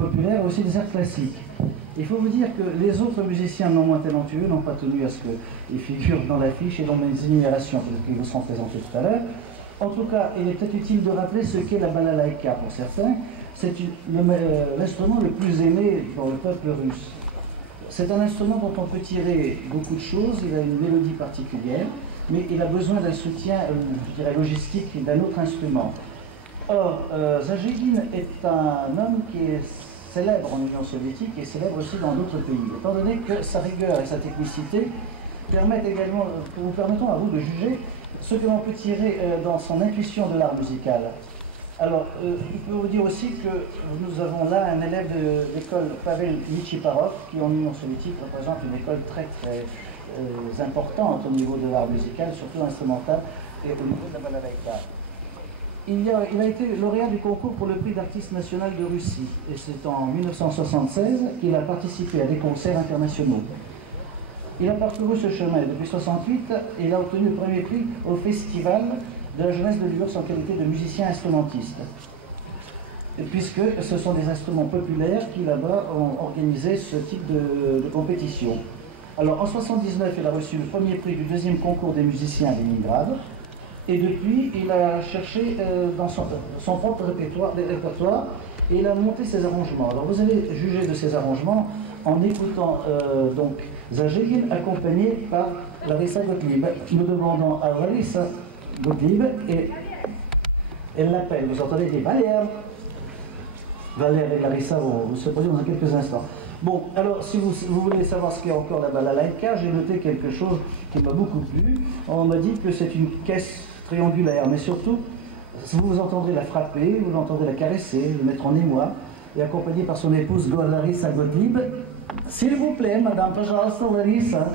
populaires et aussi des airs classiques. Il faut vous dire que les autres musiciens non moins talentueux n'ont pas tenu à ce qu'ils figurent dans l'affiche et dans mes énumérations, qui vous seront présentées tout à l'heure. En tout cas, il est peut-être utile de rappeler ce qu'est la balalaïka pour certains. C'est l'instrument le plus aimé pour le peuple russe. C'est un instrument dont on peut tirer beaucoup de choses, il a une mélodie particulière, mais il a besoin d'un soutien, je dirais, logistique d'un autre instrument. Or, Zagegin est un homme qui est célèbre en Union soviétique et célèbre aussi dans d'autres pays. Étant donné que sa rigueur et sa technicité permettent également, vous permettront à vous de juger ce que l'on peut tirer dans son intuition de l'art musical. Alors, il peut vous dire aussi que nous avons là un élève de l'école Pavel Nichiparov, qui en Union soviétique représente une école très importante au niveau de l'art musical, surtout instrumental, et au niveau de la balalaïka. Il a été lauréat du concours pour le prix d'artiste national de Russie, et c'est en 1976 qu'il a participé à des concerts internationaux. Il a parcouru ce chemin depuis 1968 et il a obtenu le premier prix au Festival de la jeunesse de l'URSS en qualité de musicien instrumentiste. Et puisque ce sont des instruments populaires qui là-bas ont organisé ce type de compétition. Alors en 1979, il a reçu le premier prix du deuxième concours des musiciens à Leningrad. Et depuis, il a cherché dans son propre répertoire et il a monté ses arrangements. Alors vous allez juger de ces arrangements en écoutant donc Zagegin accompagné par Larissa Gottlieb. Nous demandons à Larissa Gottlieb et elle l'appelle. Vous entendez des Valère. Valère et Larissa vont se produire dans quelques instants. Bon, alors si vous voulez savoir ce qu'est encore la balalaïka, j'ai noté quelque chose qui m'a beaucoup plu. On m'a dit que c'est une caisse triangulaire, mais surtout, vous entendrez la frapper, vous l'entendrez la caresser, le mettre en émoi, et accompagnée par son épouse Larissa Gottlieb. S'il vous plaît, madame, pожалуйста, Larissa.